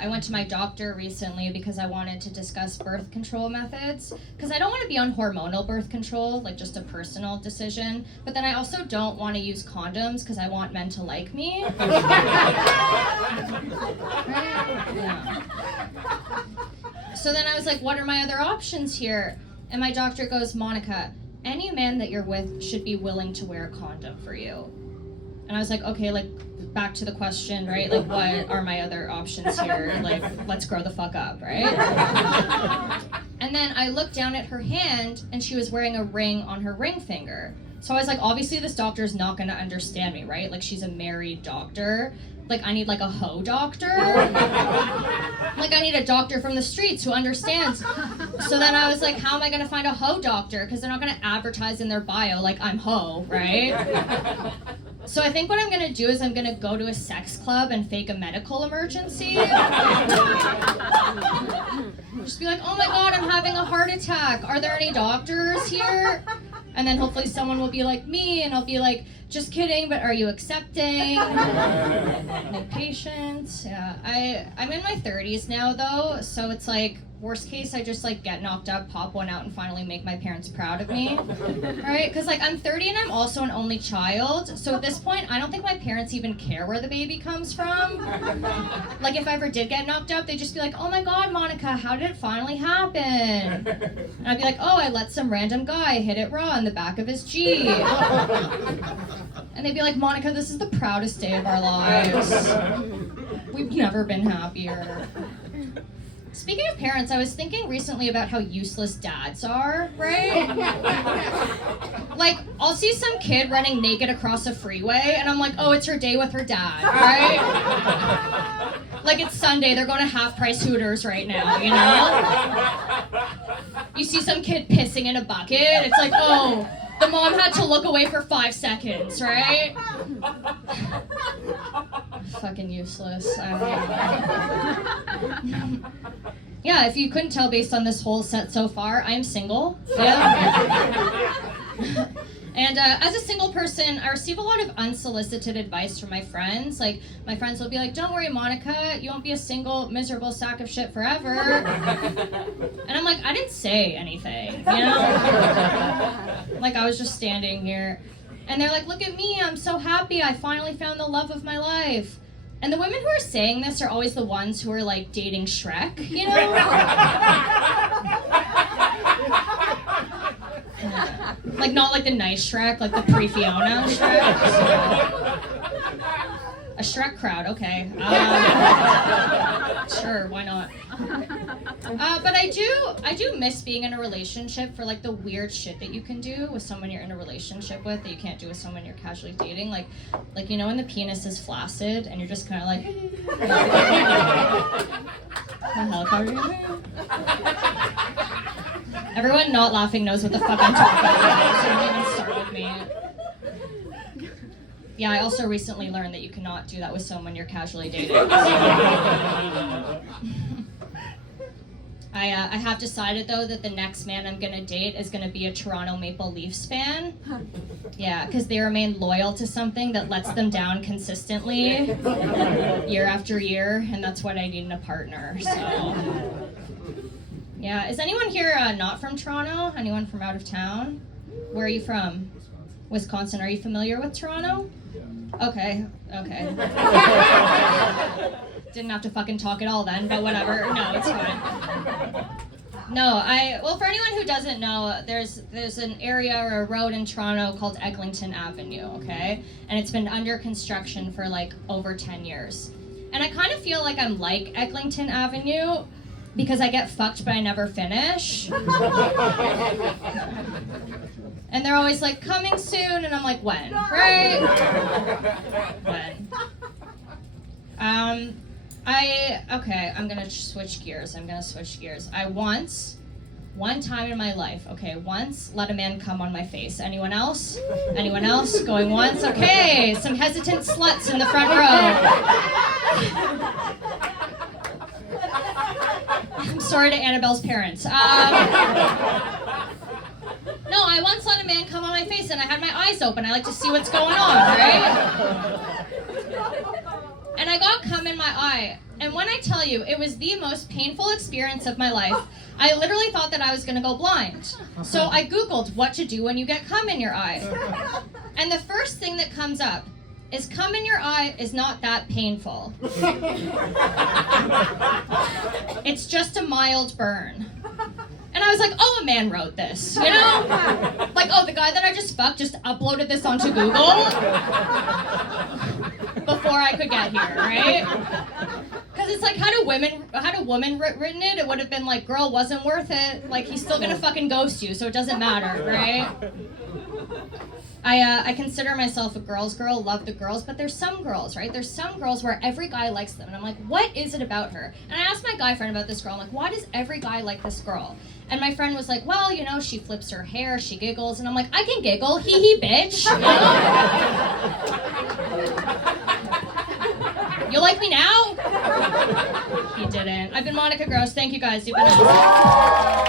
I went to my doctor recently because I wanted to discuss birth control methods, because I don't want to be on hormonal birth control, like just a personal decision, but then I also don't want to use condoms because I want men to like me. Yeah. So then I was like, what are my other options here? And my doctor goes, Monica, any man that you're with should be willing to wear a condom for you. And I was like, okay, like, back to the question, right? Like, what are my other options here? Like, let's grow the fuck up, right? And then I looked down at her hand, and she was wearing a ring on her ring finger. So I was like, obviously this doctor's not gonna understand me, right? Like, she's a married doctor. Like, I need like a hoe doctor. Like, I need a doctor from the streets who understands. So then I was like, how am I gonna find a hoe doctor? Because they're not gonna advertise in their bio like I'm hoe, right? So I think what I'm gonna do is I'm gonna go to a sex club and fake a medical emergency. Just be like, oh my god, I'm having a heart attack. Are there any doctors here? And then hopefully someone will be like me, and I'll be like, just kidding, but are you accepting? No patience. Yeah, I'm in my 30s now though, so it's like, worst case, I just like get knocked up, pop one out, and finally make my parents proud of me. Right? Because like I'm 30 and I'm also an only child, so at this point, I don't think my parents even care where the baby comes from. Like if I ever did get knocked up, they'd just be like, oh my god, Monica, how did it finally happen? And I'd be like, oh, I let some random guy hit it raw in the back of his Jeep. And they'd be like, Monica, this is the proudest day of our lives. We've never been happier. Speaking of parents, I was thinking recently about how useless dads are, right? Like, I'll see some kid running naked across a freeway, and I'm like, oh, it's her day with her dad, right? Like, it's Sunday, they're going to half-price Hooters right now, you know? You see some kid pissing in a bucket, it's like, oh, the mom had to look away for 5 seconds, right? Fucking useless. Yeah, if you couldn't tell based on this whole set so far, I am single. Yeah. And as a single person, I receive a lot of unsolicited advice from my friends. Like, my friends will be like, don't worry, Monica, you won't be a single, miserable sack of shit forever. And I'm like, I didn't say anything, you know? Like, I was just standing here. And they're like, look at me, I'm so happy, I finally found the love of my life. And the women who are saying this are always the ones who are, like, dating Shrek, you know? Like, not like the nice Shrek, like the pre-Fiona Shrek. A Shrek crowd, okay. Sure, why not? But I do miss being in a relationship for like the weird shit that you can do with someone you're in a relationship with that you can't do with someone you're casually dating. Like you know when the penis is flaccid and you're just kind of like, the helicopter. Everyone not laughing knows what the fuck I'm talking about. So don't even start with me. Yeah, I also recently learned that you cannot do that with someone you're casually dating. I have decided, though, that the next man I'm going to date is going to be a Toronto Maple Leafs fan. Yeah, because they remain loyal to something that lets them down consistently, year after year, and that's what I need in a partner, so... Yeah, is anyone here not from Toronto? Anyone from out of town? Where are you from? Wisconsin. Are you familiar with Toronto? Okay. Didn't have to fucking talk at all then, but whatever. No, it's fine. No, well, for anyone who doesn't know, there's an area or a road in Toronto called Eglinton Avenue, okay? And it's been under construction for like over 10 years. And I kind of feel like I'm like Eglinton Avenue, because I get fucked but I never finish. And they're always like, coming soon, and I'm like, when, right? When? Okay, I'm gonna switch gears. I one time in my life, once let a man come on my face. Anyone else? Anyone else? Going once? Okay, some hesitant sluts in the front row. I'm sorry to Annabelle's parents. No, I once let a man come on my face and I had my eyes open. I like to see what's going on, right? And I got cum in my eye. And when I tell you, it was the most painful experience of my life. I literally thought that I was gonna go blind. So I Googled what to do when you get cum in your eye. And the first thing that comes up is cum in your eye is not that painful. It's just a mild burn. And I was like, oh, a man wrote this, you know? Like, oh, the guy that I just fucked just uploaded this onto Google before I could get here, right? Because it's like, had a woman written it, it would have been like, girl, wasn't worth it. Like, he's still gonna fucking ghost you, so it doesn't matter, right? I consider myself a girl's girl, love the girls, but there's some girls, right? There's some girls where every guy likes them, and I'm like, what is it about her? And I asked my guy friend about this girl, I'm like, why does every guy like this girl? And my friend was like, well, you know, she flips her hair, she giggles, and I'm like, I can giggle, hee hee, bitch. You know? You like me now? He didn't. I've been Monica Gross. Thank you guys. You've been awesome.